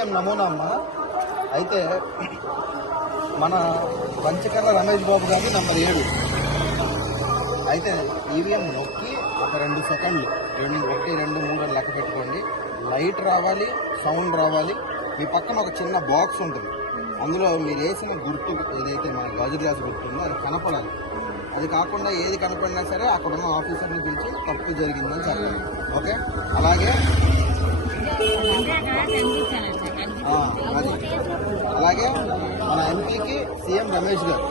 EVM నమూనా అమ్మ. అయితే మన పంచకర్ల రమేష్ బాబు గారి నంబర్ 7. అయితే ఈవీఎం నొక్కి ఒక 2 సెకండ్లు 1, 2, 3 అని లెక్క పెట్టుకోండి. లైట్ రావాలి, సౌండ్ రావాలి. మీ పక్కన ఒక చిన్న బాక్స్ ఉంటుంది, అందులో మీరు వేసిన గుర్తు ఏదైతే మన గాజు గ్లాస్ గుర్తుందో అది కనపడాలి. అది కాకుండా ఏది కనపడినా సరే అక్కడ ఉన్న ఆఫీసర్ని పిలిచి తప్పు జరిగిందని చెప్పాలి. ఓకే, అలాగే అది అలాగే మన ఎంపీకి సీఎం రమేష్ గారు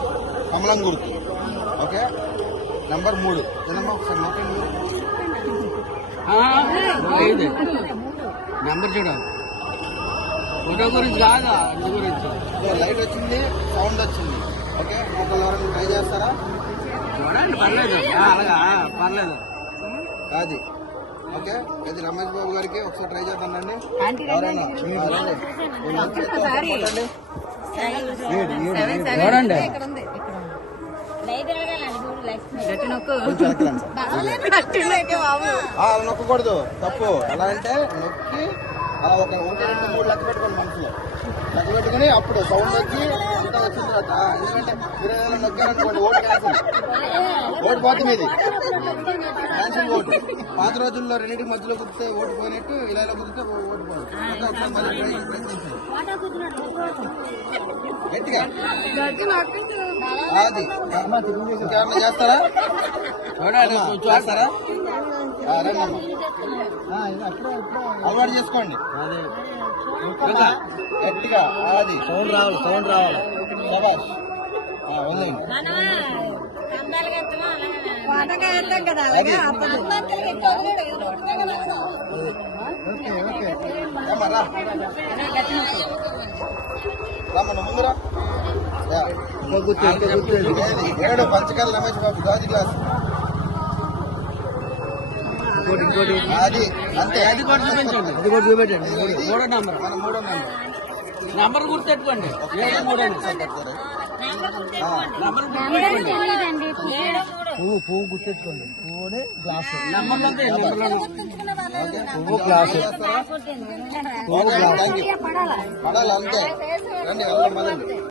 కమలం గుర్తు. ఓకే, నెంబర్ 3 ఏదమ్మా ఒకసారి మాట్లాడి నెంబర్ చూడాలి. ఫోటో గురించి కాదా, ఇంటి గురించి. లైట్ వచ్చింది, సౌండ్ వచ్చింది. ఓకే, ఒకళ్ళు ఎవరైనా ట్రై చేస్తారా? చూడండి, పర్లేదు, అలాగా పర్లేదు. అది ఓకే, ఇది రమేష్ బాబు గారికి ఒకసారి ట్రై చేద్దామండి. ఎవరైనా చూడండి. అలా నొక్కకూడదు, తప్పు. ఎలా అంటే నొక్కి అలా ఒక 1, 2, 3 లెక్క పెట్టుకోండి, మనసులో లెక్క పెట్టుకుని అప్పుడు సౌండ్ వచ్చి అంతా వచ్చిన తర్వాత. ఎందుకంటే మీరు ఏదైనా నొక్కారనుకోండి, ఓటు క్యాన్సిల్, ఓటు పోతుంది. ఇది క్యాన్సిల్ ఓటు. పాత రోజుల్లో రెండింటికి మధ్యలో కుదితే ఓటు పోయినట్టు, ఇలా కుదితే ఓటు పోదు. గట్టిగా అది ఇంకేమన్నా చేస్తారా? చేస్తారా? అలవాటు చేసుకోండి గట్టిగా. అది సౌండ్ రావాలి, సౌండ్ రావాలి. శభాష్, వదిలేండి. అది ఓకే ఓకే, రమ్మా రమ్మను ముందురా. 7 పంచకర్ల రమేష్ బాబు గాజు గ్లాస్. అది అంతే. అది కూడా చూపించండి, అది కూడా చూపెట్టండి. 3వ నెంబర్, మన 3వ నెంబర్. నెంబర్ గుర్తెట్టుకోండి. 7, 3 అని నెంబర్ పువ్వు గుర్తెట్టుకోండి. పువ్వుని గ్లాస్ నెంబర్ అంతే. పువ్వు గ్లాస్ పడాలి అంతే. రండి, వెళ్దాం.